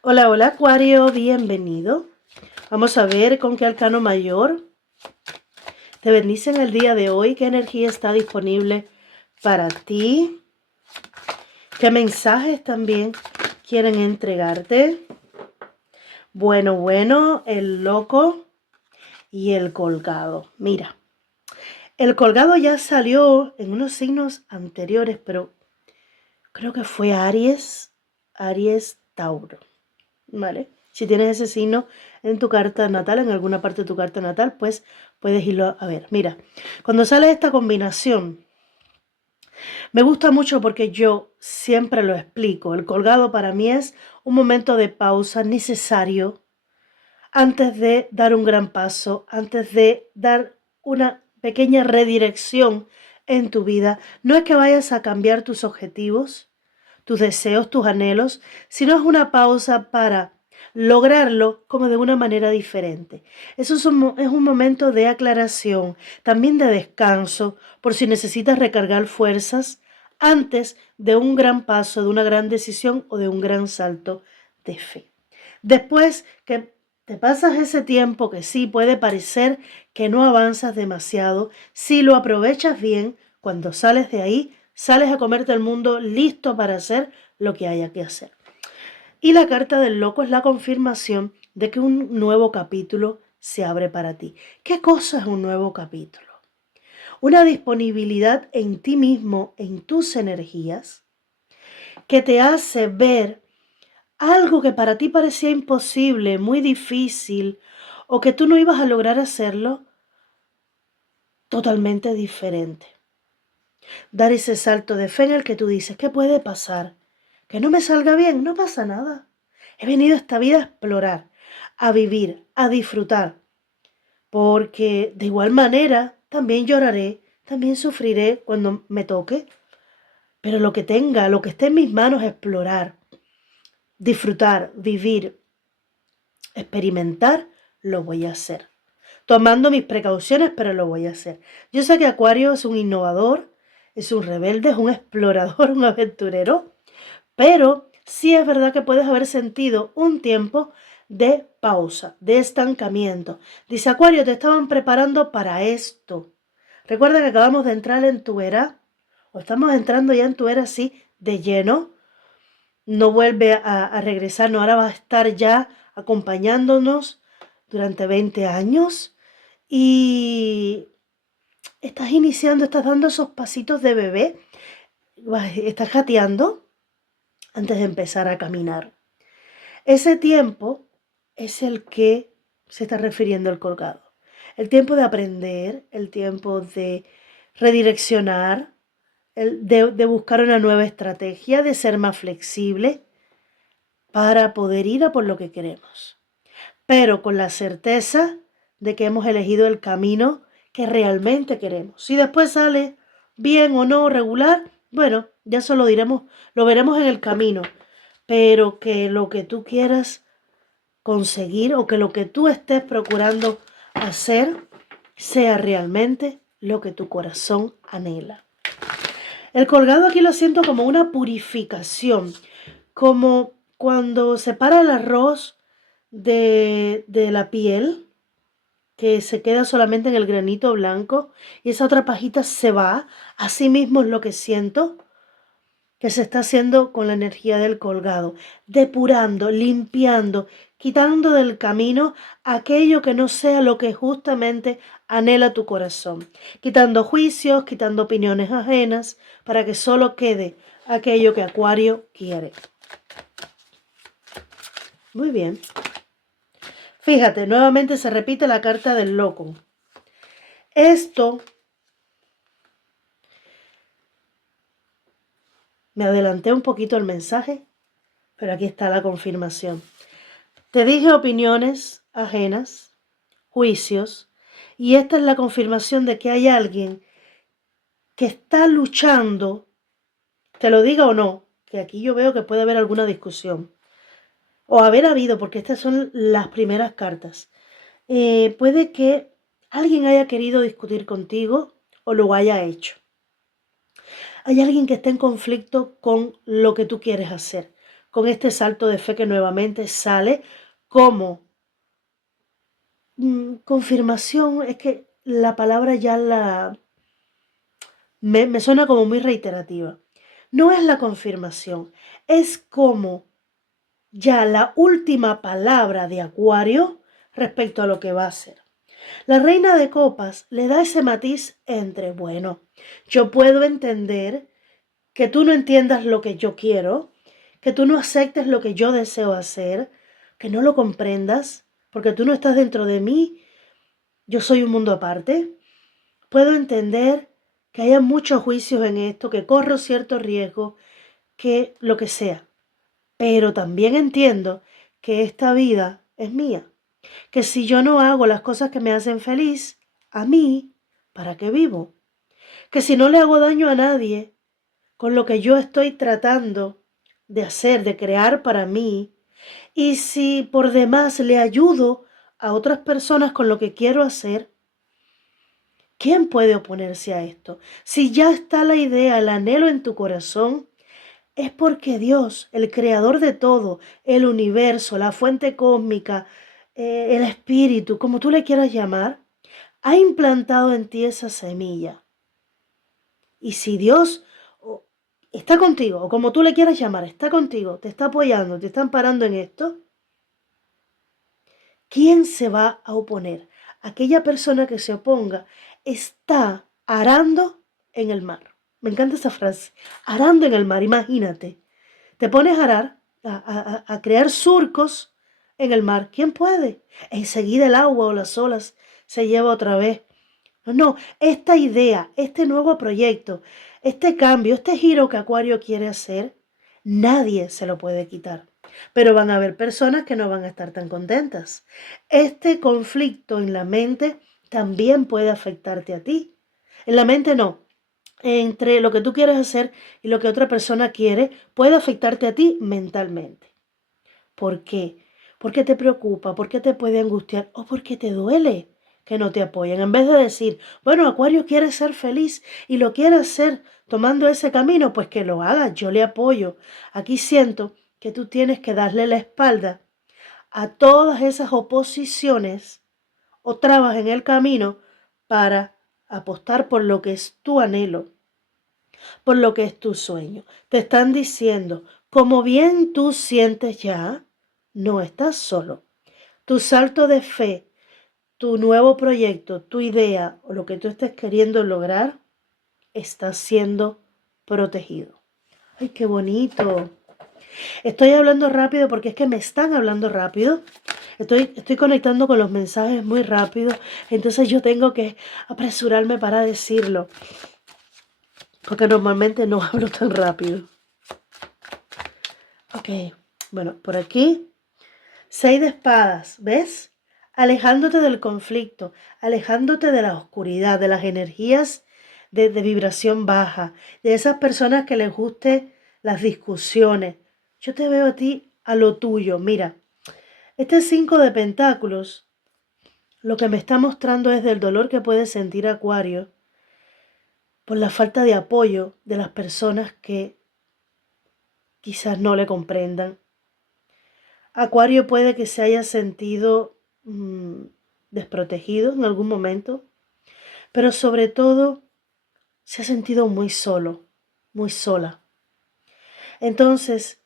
Hola, hola Acuario, bienvenido. Vamos a ver con qué arcano mayor te bendice en el día de hoy, qué energía está disponible para ti, qué mensajes también quieren entregarte. Bueno, el loco y el colgado. Mira, el colgado ya salió en unos signos anteriores, pero creo que fue Aries Tauro. ¿Vale? Si tienes ese signo en tu carta natal, en alguna parte de tu carta natal, pues puedes irlo a ver. Mira, cuando sale esta combinación, me gusta mucho porque yo siempre lo explico. El colgado para mí es un momento de pausa necesario antes de dar un gran paso, antes de dar una pequeña redirección en tu vida. No es que vayas a cambiar tus objetivos, tus deseos, tus anhelos, sino es una pausa para lograrlo como de una manera diferente. Eso es un momento de aclaración, también de descanso, por si necesitas recargar fuerzas antes de un gran paso, de una gran decisión o de un gran salto de fe. Después que te pasas ese tiempo que sí puede parecer que no avanzas demasiado, si lo aprovechas bien, cuando sales de ahí, sales a comerte el mundo listo para hacer lo que haya que hacer. Y la carta del loco es la confirmación de que un nuevo capítulo se abre para ti. ¿Qué cosa es un nuevo capítulo? Una disponibilidad en ti mismo, en tus energías, que te hace ver algo que para ti parecía imposible, muy difícil, o que tú no ibas a lograr hacerlo, totalmente diferente. Dar ese salto de fe en el que tú dices, ¿qué puede pasar? Que no me salga bien, no pasa nada. He venido a esta vida a explorar, a vivir, a disfrutar, porque de igual manera también lloraré, también sufriré cuando me toque, pero lo que tenga, lo que esté en mis manos, explorar, disfrutar, vivir, experimentar, lo voy a hacer. Tomando mis precauciones, pero lo voy a hacer. Yo sé que Acuario es un innovador, es un rebelde, es un explorador, un aventurero, pero sí es verdad que puedes haber sentido un tiempo de pausa, de estancamiento. Dice Acuario, te estaban preparando para esto. Recuerda que acabamos de entrar en tu era, o estamos entrando ya en tu era así de lleno. No vuelve a regresar, no, ahora va a estar ya acompañándonos durante 20 años y estás iniciando, estás dando esos pasitos de bebé, estás jateando antes de empezar a caminar. Ese tiempo es el que se está refiriendo el colgado. El tiempo de aprender, el tiempo de redireccionar, de buscar una nueva estrategia, de ser más flexible para poder ir a por lo que queremos. Pero con la certeza de que hemos elegido el camino que realmente queremos. Si después sale bien o no, regular, bueno, ya eso lo diremos, lo veremos en el camino. Pero que lo que tú quieras conseguir o que lo que tú estés procurando hacer sea realmente lo que tu corazón anhela. El colgado aquí lo siento como una purificación, como cuando separa el arroz de la piel, que se queda solamente en el granito blanco y esa otra pajita se va. Así mismo es lo que siento que se está haciendo con la energía del colgado, depurando, limpiando, quitando del camino aquello que no sea lo que justamente anhela tu corazón, quitando juicios, quitando opiniones ajenas, para que solo quede aquello que Acuario quiere. Muy bien. Fíjate, nuevamente se repite la carta del loco. Esto, me adelanté un poquito el mensaje, pero aquí está la confirmación. Te dije opiniones ajenas, juicios, y esta es la confirmación de que hay alguien que está luchando, te lo diga o no, que aquí yo veo que puede haber alguna discusión, o haber habido, porque estas son las primeras cartas. Puede que alguien haya querido discutir contigo o lo haya hecho. Hay alguien que está en conflicto con lo que tú quieres hacer, con este salto de fe que nuevamente sale como confirmación. Es que la palabra ya me suena como muy reiterativa. No es la confirmación, es como ya la última palabra de Acuario respecto a lo que va a ser. La reina de copas le da ese matiz entre, bueno, yo puedo entender que tú no entiendas lo que yo quiero, que tú no aceptes lo que yo deseo hacer, que no lo comprendas, porque tú no estás dentro de mí, yo soy un mundo aparte. Puedo entender que haya muchos juicios en esto, que corro cierto riesgo, que lo que sea. Pero también entiendo que esta vida es mía, que si yo no hago las cosas que me hacen feliz, a mí, ¿para qué vivo? Que si no le hago daño a nadie con lo que yo estoy tratando de hacer, de crear para mí, y si por demás le ayudo a otras personas con lo que quiero hacer, ¿quién puede oponerse a esto? Si ya está la idea, el anhelo en tu corazón, es porque Dios, el creador de todo, el universo, la fuente cósmica, el espíritu, como tú le quieras llamar, ha implantado en ti esa semilla. Y si Dios está contigo, o como tú le quieras llamar, está contigo, te está apoyando, te está amparando en esto, ¿quién se va a oponer? Aquella persona que se oponga está arando en el mar. Me encanta esa frase. Arando en el mar, imagínate. Te pones a arar, a crear surcos en el mar. ¿Quién puede? Enseguida el agua o las olas se lleva otra vez. No, no, esta idea, este nuevo proyecto, este cambio, este giro que Acuario quiere hacer, nadie se lo puede quitar. Pero van a haber personas que no van a estar tan contentas. Este conflicto en la mente también puede afectarte a ti. En la mente no, entre lo que tú quieres hacer y lo que otra persona quiere, puede afectarte a ti mentalmente. ¿Por qué? Porque te preocupa, porque te puede angustiar o porque te duele que no te apoyen. En vez de decir, bueno, Acuario quiere ser feliz y lo quiere hacer tomando ese camino, pues que lo haga, yo le apoyo. Aquí siento que tú tienes que darle la espalda a todas esas oposiciones o trabas en el camino para apostar por lo que es tu anhelo, por lo que es tu sueño. Te están diciendo, como bien tú sientes ya, no estás solo. Tu salto de fe, tu nuevo proyecto, tu idea o lo que tú estés queriendo lograr, está siendo protegido. ¡Ay, qué bonito! Estoy hablando rápido porque es que me están hablando rápido. Estoy conectando con los mensajes muy rápido. Entonces yo tengo que apresurarme para decirlo. Porque normalmente no hablo tan rápido. Ok, bueno, por aquí, 6 de espadas, ¿ves? Alejándote del conflicto, alejándote de la oscuridad, de las energías de vibración baja, de esas personas que les guste las discusiones. Yo te veo a ti a lo tuyo. Mira, este 5 de pentáculos, lo que me está mostrando es del dolor que puede sentir Acuario por la falta de apoyo de las personas que quizás no le comprendan. Acuario puede que se haya sentido desprotegido en algún momento, pero sobre todo se ha sentido muy solo, muy sola. Entonces,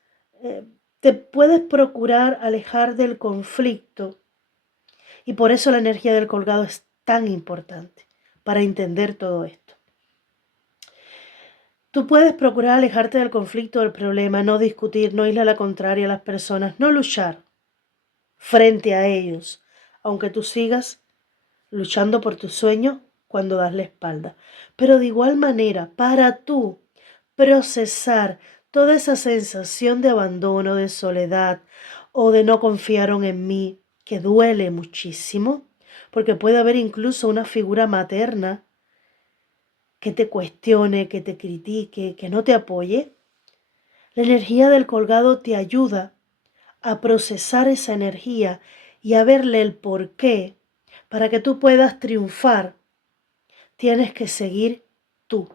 te puedes procurar alejar del conflicto y por eso la energía del colgado es tan importante para entender todo esto. Tú puedes procurar alejarte del conflicto, del problema, no discutir, no ir a la contraria a las personas, no luchar frente a ellos, aunque tú sigas luchando por tu sueño cuando das la espalda. Pero de igual manera, para tú procesar toda esa sensación de abandono, de soledad o de no confiaron en mí, que duele muchísimo, porque puede haber incluso una figura materna que te cuestione, que te critique, que no te apoye. La energía del colgado te ayuda a procesar esa energía y a verle el porqué. Para que tú puedas triunfar, tienes que seguir tú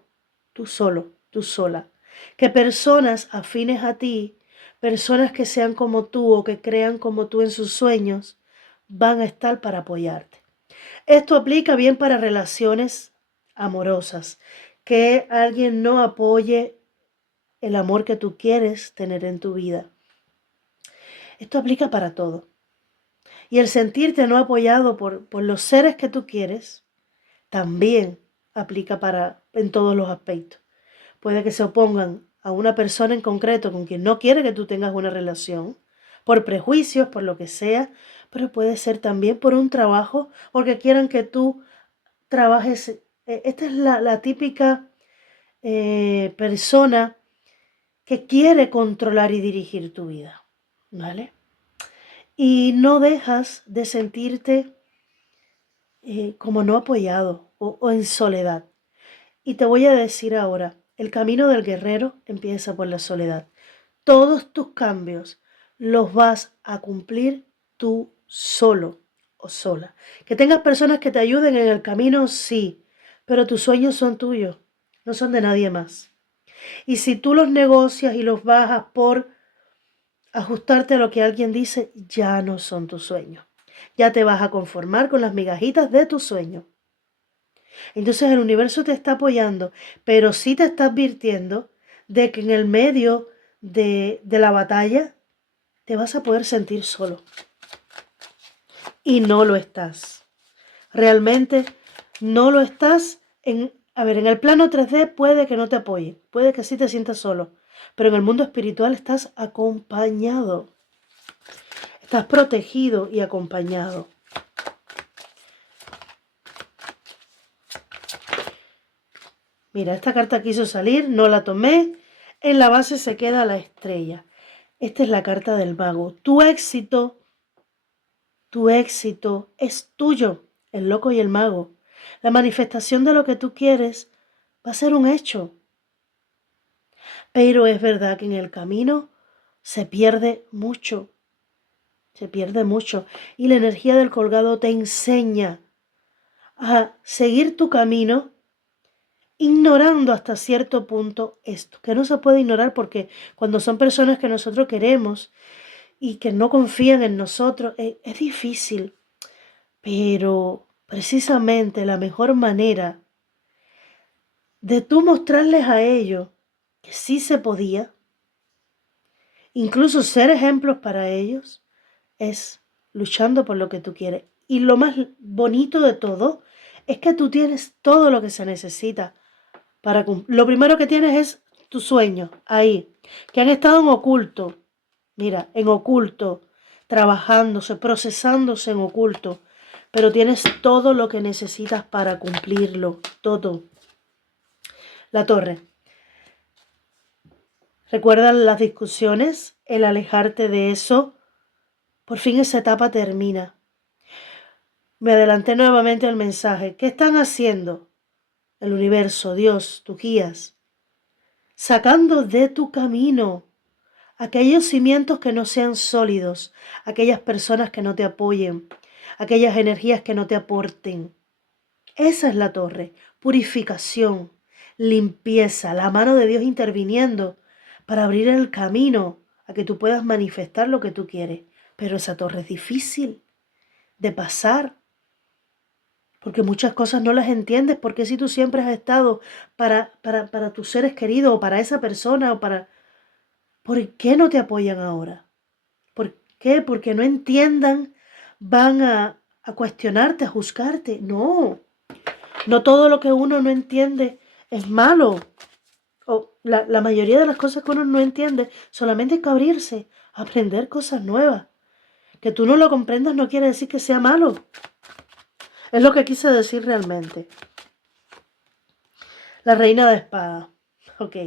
solo, tú sola. Que personas afines a ti Personas que sean como tú o que crean como tú en sus sueños van a estar para apoyarte. Esto aplica bien para relaciones amorosas, que alguien no apoye el amor que tú quieres tener en tu vida. Esto aplica para todo. Y el sentirte no apoyado por los seres que tú quieres, también aplica en todos los aspectos. Puede que se opongan a una persona en concreto con quien no quiere que tú tengas una relación, por prejuicios, por lo que sea, pero puede ser también por un trabajo, porque quieran que tú trabajes. Esta es la típica persona que quiere controlar y dirigir tu vida, ¿vale? Y no dejas de sentirte como no apoyado o en soledad. Y te voy a decir ahora, el camino del guerrero empieza por la soledad. Todos tus cambios los vas a cumplir tú solo o sola. Que tengas personas que te ayuden en el camino, sí, pero tus sueños son tuyos, no son de nadie más. Y si tú los negocias y los bajas por ajustarte a lo que alguien dice, ya no son tus sueños. Ya te vas a conformar con las migajitas de tu sueño. Entonces el universo te está apoyando, pero sí te está advirtiendo de que en el medio de la batalla te vas a poder sentir solo. Y no lo estás. Realmente no lo estás. En el plano 3D puede que no te apoye, puede que sí te sientas solo, pero en el mundo espiritual estás acompañado. Estás protegido y acompañado. Mira, esta carta quiso salir, no la tomé. En la base se queda la estrella. Esta es la carta del mago. Tu éxito es tuyo, el loco y el mago. La manifestación de lo que tú quieres va a ser un hecho. Pero es verdad que en el camino se pierde mucho. Se pierde mucho. Y la energía del colgado te enseña a seguir tu camino ignorando hasta cierto punto esto, que no se puede ignorar porque cuando son personas que nosotros queremos y que no confían en nosotros, es difícil, pero precisamente la mejor manera de tú mostrarles a ellos que sí se podía, incluso ser ejemplos para ellos, es luchando por lo que tú quieres. Y lo más bonito de todo es que tú tienes todo lo que se necesita para cumplir. Lo primero que tienes es tus sueños ahí, que han estado en oculto. Mira, en oculto, trabajándose, procesándose en oculto, pero tienes todo lo que necesitas para cumplirlo, todo. La torre. ¿Recuerdas las discusiones? El alejarte de eso. Por fin esa etapa termina. Me adelanté nuevamente al mensaje. ¿Qué están haciendo? El universo, Dios, tus guías. Sacando de tu camino aquellos cimientos que no sean sólidos, aquellas personas que no te apoyen, aquellas energías que no te aporten. Esa es la torre, purificación, limpieza, la mano de Dios interviniendo para abrir el camino a que tú puedas manifestar lo que tú quieres. Pero esa torre es difícil de pasar, porque muchas cosas no las entiendes, porque si tú siempre has estado para tus seres queridos o para esa persona o para... ¿Por qué no te apoyan ahora? ¿Por qué? Porque no entiendan, van a cuestionarte, a juzgarte. No, no todo lo que uno no entiende es malo. O la mayoría de las cosas que uno no entiende, solamente hay que abrirse, a aprender cosas nuevas. Que tú no lo comprendas no quiere decir que sea malo. Es lo que quise decir realmente. La reina de espada. Ok.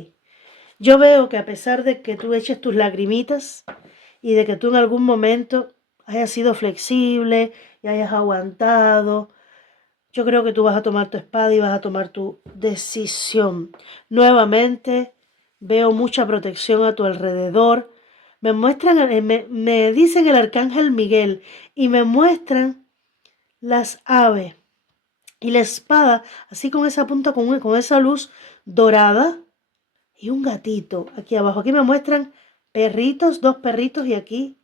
Yo veo que a pesar de que tú eches tus lagrimitas y de que tú en algún momento hayas sido flexible y hayas aguantado, yo creo que tú vas a tomar tu espada y vas a tomar tu decisión. Nuevamente veo mucha protección a tu alrededor. Me muestran, me dicen el arcángel Miguel y me muestran las aves y la espada, así con esa punta, con esa luz dorada y un gatito aquí abajo. Aquí me muestran perritos, 2 perritos y aquí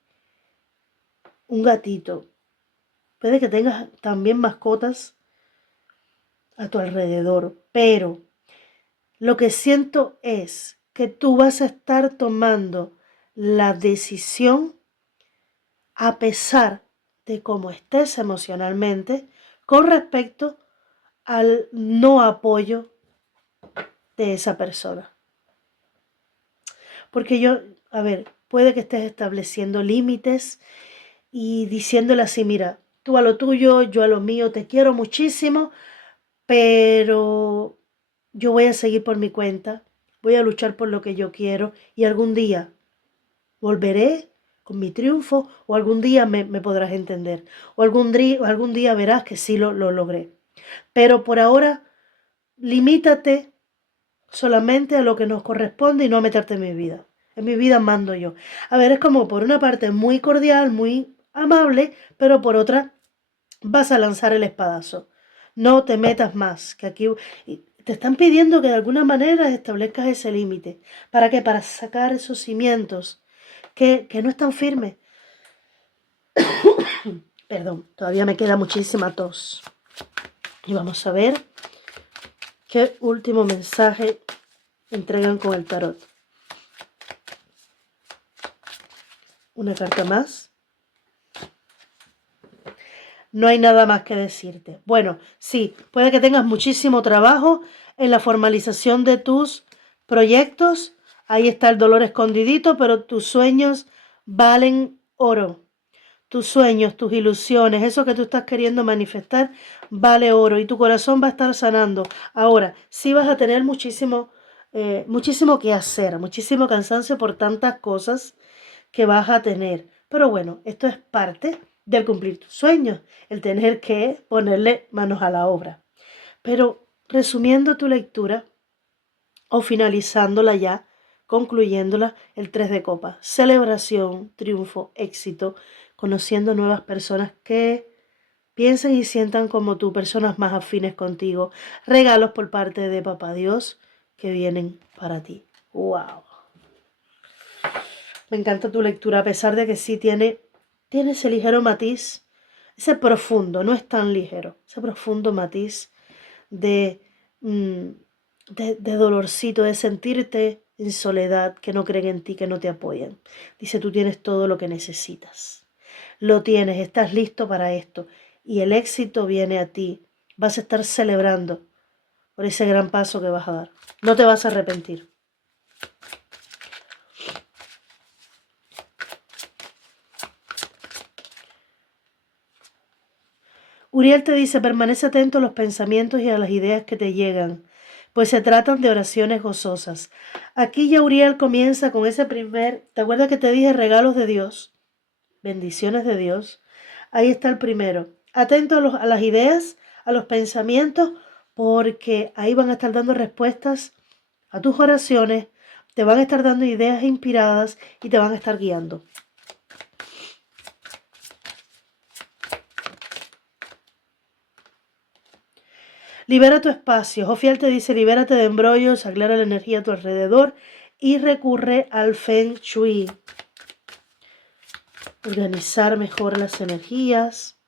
un gatito. Puede que tengas también mascotas a tu alrededor, pero lo que siento es que tú vas a estar tomando la decisión a pesar de cómo estés emocionalmente con respecto al no apoyo de esa persona. Porque a ver, puede que estés estableciendo límites y diciéndole así, mira, tú a lo tuyo, yo a lo mío, te quiero muchísimo, pero yo voy a seguir por mi cuenta, voy a luchar por lo que yo quiero y algún día volveré con mi triunfo o algún día me podrás entender o algún día verás que sí lo logré. Pero por ahora, limítate solamente a lo que nos corresponde y no a meterte en mi vida. En mi vida mando yo. A ver, es como por una parte muy cordial, muy amable, pero por otra vas a lanzar el espadazo. No te metas más, que aquí te están pidiendo que de alguna manera establezcas ese límite. ¿Para qué? Para sacar esos cimientos que no están firmes. Perdón, todavía me queda muchísima tos. Y vamos a ver qué último mensaje entregan con el tarot. Una carta más. No hay nada más que decirte. Bueno, sí, puede que tengas muchísimo trabajo en la formalización de tus proyectos. Ahí está el dolor escondidito, pero tus sueños valen oro. Tus sueños, tus ilusiones, eso que tú estás queriendo manifestar, vale oro y tu corazón va a estar sanando. Ahora, sí vas a tener muchísimo que hacer, muchísimo cansancio por tantas cosas que vas a tener. Pero bueno, esto es parte del cumplir tus sueños, el tener que ponerle manos a la obra. Pero resumiendo tu lectura o finalizándola ya, concluyéndola, el 3 de copas, celebración, triunfo, éxito, conociendo nuevas personas que piensen y sientan como tú, personas más afines contigo, regalos por parte de Papá Dios que vienen para ti. ¡Wow! Me encanta tu lectura, a pesar de que sí tiene ese ligero matiz, ese profundo, no es tan ligero, ese profundo matiz de, mm, de dolorcito, de sentirte en soledad, que no creen en ti, que no te apoyan. Dice, tú tienes todo lo que necesitas. Lo tienes, estás listo para esto. Y el éxito viene a ti. Vas a estar celebrando por ese gran paso que vas a dar. No te vas a arrepentir. Uriel te dice, permanece atento a los pensamientos y a las ideas que te llegan, pues se tratan de oraciones gozosas. Aquí ya Uriel comienza con ese ¿te acuerdas que te dije regalos de Dios? Bendiciones de Dios. Ahí está el primero. Atento a las ideas, a los pensamientos, porque ahí van a estar dando respuestas a tus oraciones, te van a estar dando ideas inspiradas y te van a estar guiando. Libera tu espacio. Jofiel te dice, libérate de embrollos, aclara la energía a tu alrededor y recurre al Feng Shui. Organizar mejor las energías.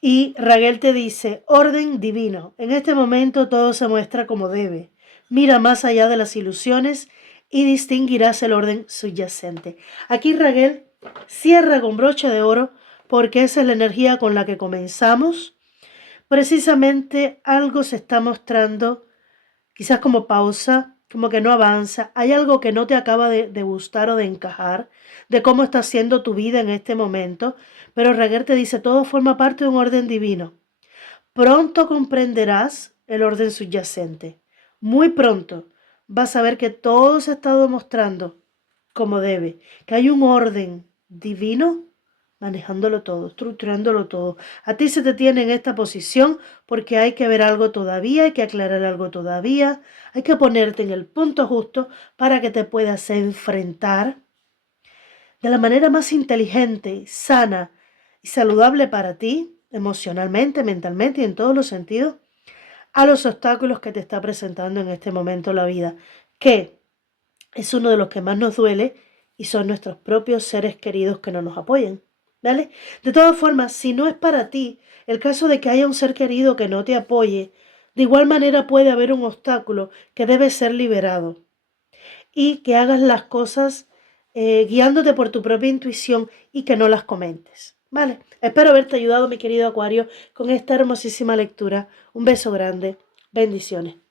Y Raguel te dice, orden divino. En este momento todo se muestra como debe. Mira más allá de las ilusiones y distinguirás el orden subyacente. Aquí Raguel cierra con broche de oro porque esa es la energía con la que comenzamos. Precisamente algo se está mostrando, quizás como pausa, como que no avanza. Hay algo que no te acaba de gustar o de encajar, de cómo está siendo tu vida en este momento. Pero Reguer te dice, todo forma parte de un orden divino. Pronto comprenderás el orden subyacente. Muy pronto vas a ver que todo se ha estado mostrando como debe, que hay un orden divino manejándolo todo, estructurándolo todo. A ti se te tiene en esta posición porque hay que ver algo todavía, hay que aclarar algo todavía, hay que ponerte en el punto justo para que te puedas enfrentar de la manera más inteligente, sana y saludable para ti, emocionalmente, mentalmente y en todos los sentidos, a los obstáculos que te está presentando en este momento la vida. Que es uno de los que más nos duele y son nuestros propios seres queridos que no nos apoyan, ¿vale? De todas formas, si no es para ti el caso de que haya un ser querido que no te apoye, de igual manera puede haber un obstáculo que debe ser liberado y que hagas las cosas guiándote por tu propia intuición y que no las comentes, ¿vale? Espero haberte ayudado, mi querido Acuario, con esta hermosísima lectura. Un beso grande. Bendiciones.